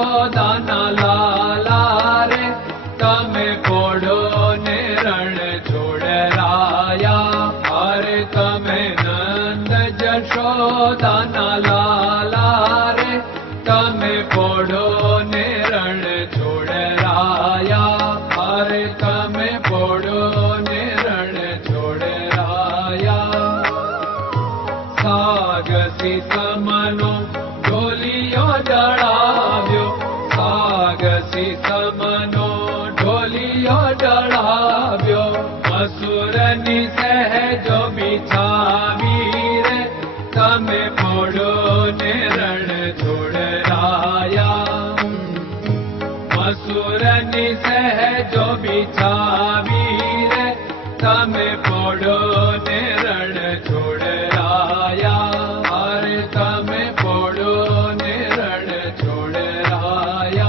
જશોદાના લાલા રે તમે પોડો ને રણ છોડરાયા. અરે તમે નંદ જશોદાના લાલા રે તમે પોડો ને રણ છોડરાયા. અરે તમે પોડો ને રણ છોડરાયા. સાગસી સમનો ઢોલિયો ડળાવ્યો, સાગસી સમનો ઢોલિયો ડળાવ્યો. મસૂરની સહેજો બિછાવી રે તમે પોડો ને રણ છોડરાયા. મસૂરની સહેજો બિછાવી રે તમે પોડો ને રણ છોડરાયા. અરે તમે પોડો ને રણ છોડરાયા.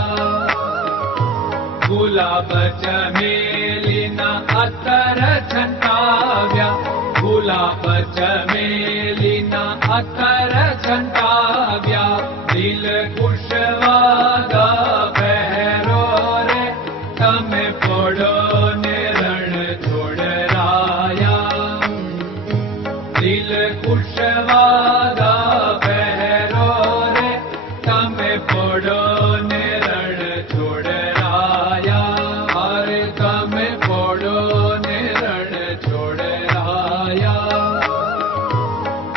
ગુલાબ ચમેલીના અત્તર છંટાવ્યા, ગુલાબ ચમેલીના અત્તર છંટાવ્યા. દિલ કુશવાદા પહેરો રે તમે પોડો ને રણ છોડરાયા. દિલ કુશવાદા પહેરો રે તમે પોડો ને રણ છોડરાયા. અરે તમે પોડો ને રણ છોડરાયા.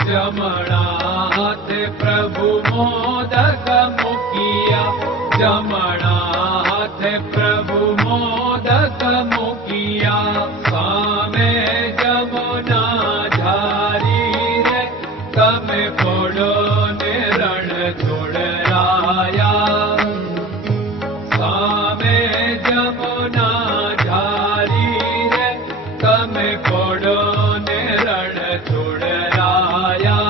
જમણા હાથે પ્રભુ મોદક મૂકિયા, જમણા હાથે પ્રભુ મોદક મૂકિયા. સામે જમુના ઝારી રે તમે પોડો ને રણ છોડરાયા. સામે જમુના ઝારી રે તમે પોડો ને રણ છોડરાયા.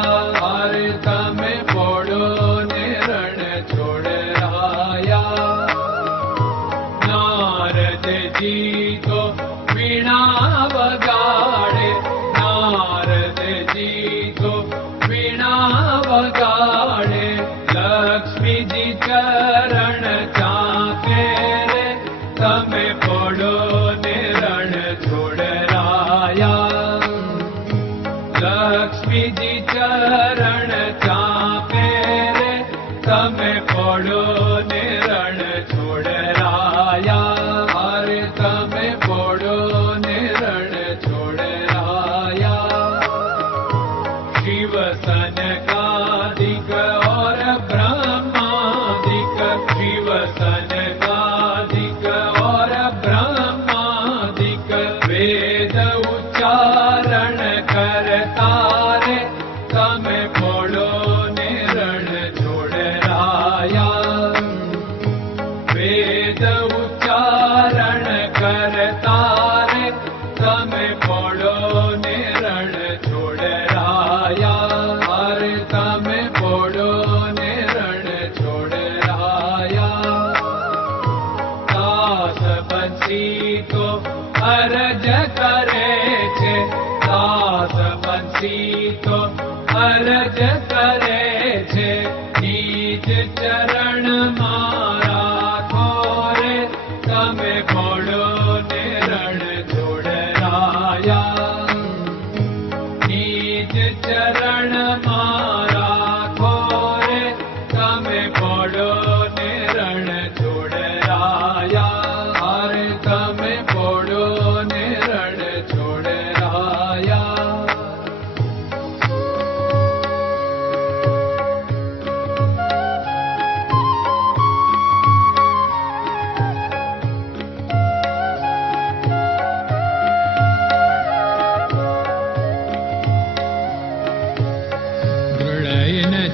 અરે તમે પોડો ને રણ છોડરાયા. નારદજી તો વીણા વગાડે, નારદજી તો વીણા વગાડે. લક્ષ્મીજી ચરણ ચાકે રે તમે પોડો ને રણ છોડરાયા. લક્ષ્મીજી ચરણ ચાપે રે તમે પોડો ને રણ છોડરાયા. અરે તમે પોડો ને રણ છોડરાયા. શિવ સનકાદિક और ब्रह्मादिक, शिव सनकादिक और ब्रह्मादिक. वेद उच्चारण करता रे તમે પોડો ને રણ છોડરાયા. વેદ ઉચ્ચારણ કરતા રે તમે પોડો ને રણ છોડરાયા. અરે તમે પોડો ને રણ છોડરાયા. દાસ બંસી તો અરજ કરે છે, દાસ બંસી તો અરજ કરે છે. નીચ ચરણ મારા ખોરે તમે પોડો ને રણ છોડરાયા. નીચ ચરણ મારા ખોરે તમે પોડો ને રણ છોડરાયા. અરે તમે પોડો ને રણ છોડરાયા.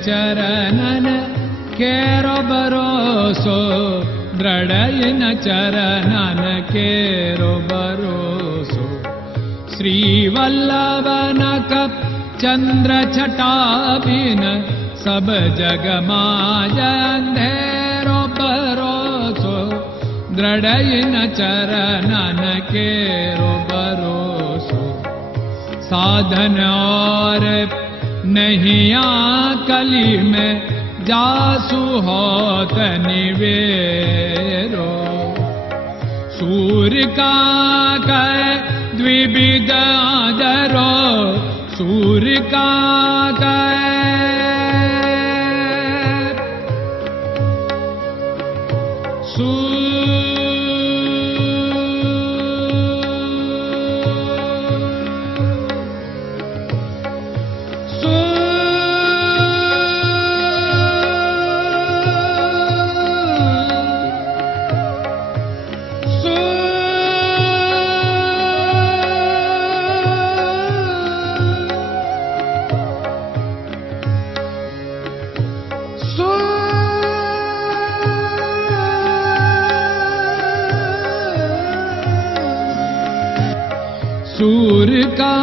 ચરણન કેરો ભરોસો, દ્રઢયન ચરણન કેરો ભરોસો. શ્રી વલ્લભન કપ ચંદ્ર છટાબિન સબ જગમાં અંધેરો ભરોસો. દ્રઢયન ચરણન કેરો ભરોસો. साधन और नहीं कली में जासु होत निवेरो। सूर्य का कै द्विविध आदरो, सूर्य का सूर्य का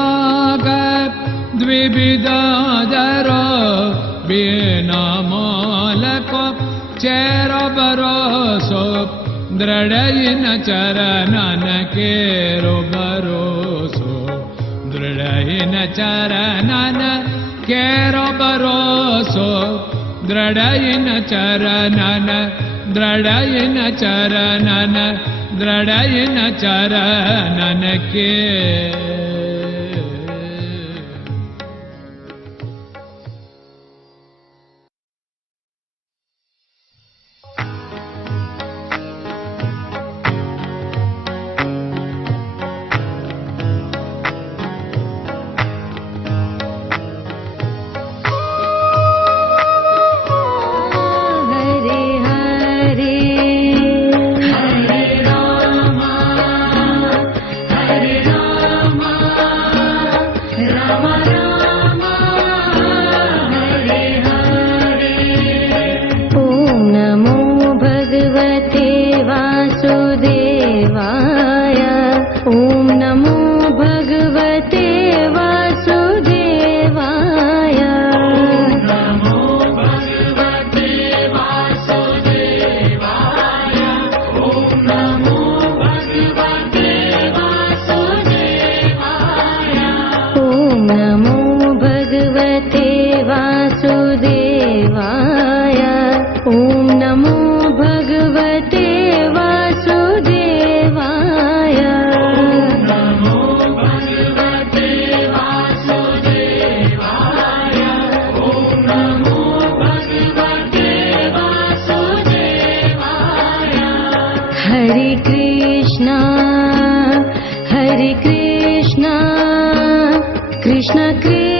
द्विविधादरो, बिना मोल को चेर भरोसो, दृढ़ चरणन केरो भरोसो, दृढ़ चरणन केरो भरोसो, दृढ़ चरणन, दृढ़ चरणन, दृढ़ चरणन के। Hare Krishna, Krishna Krishna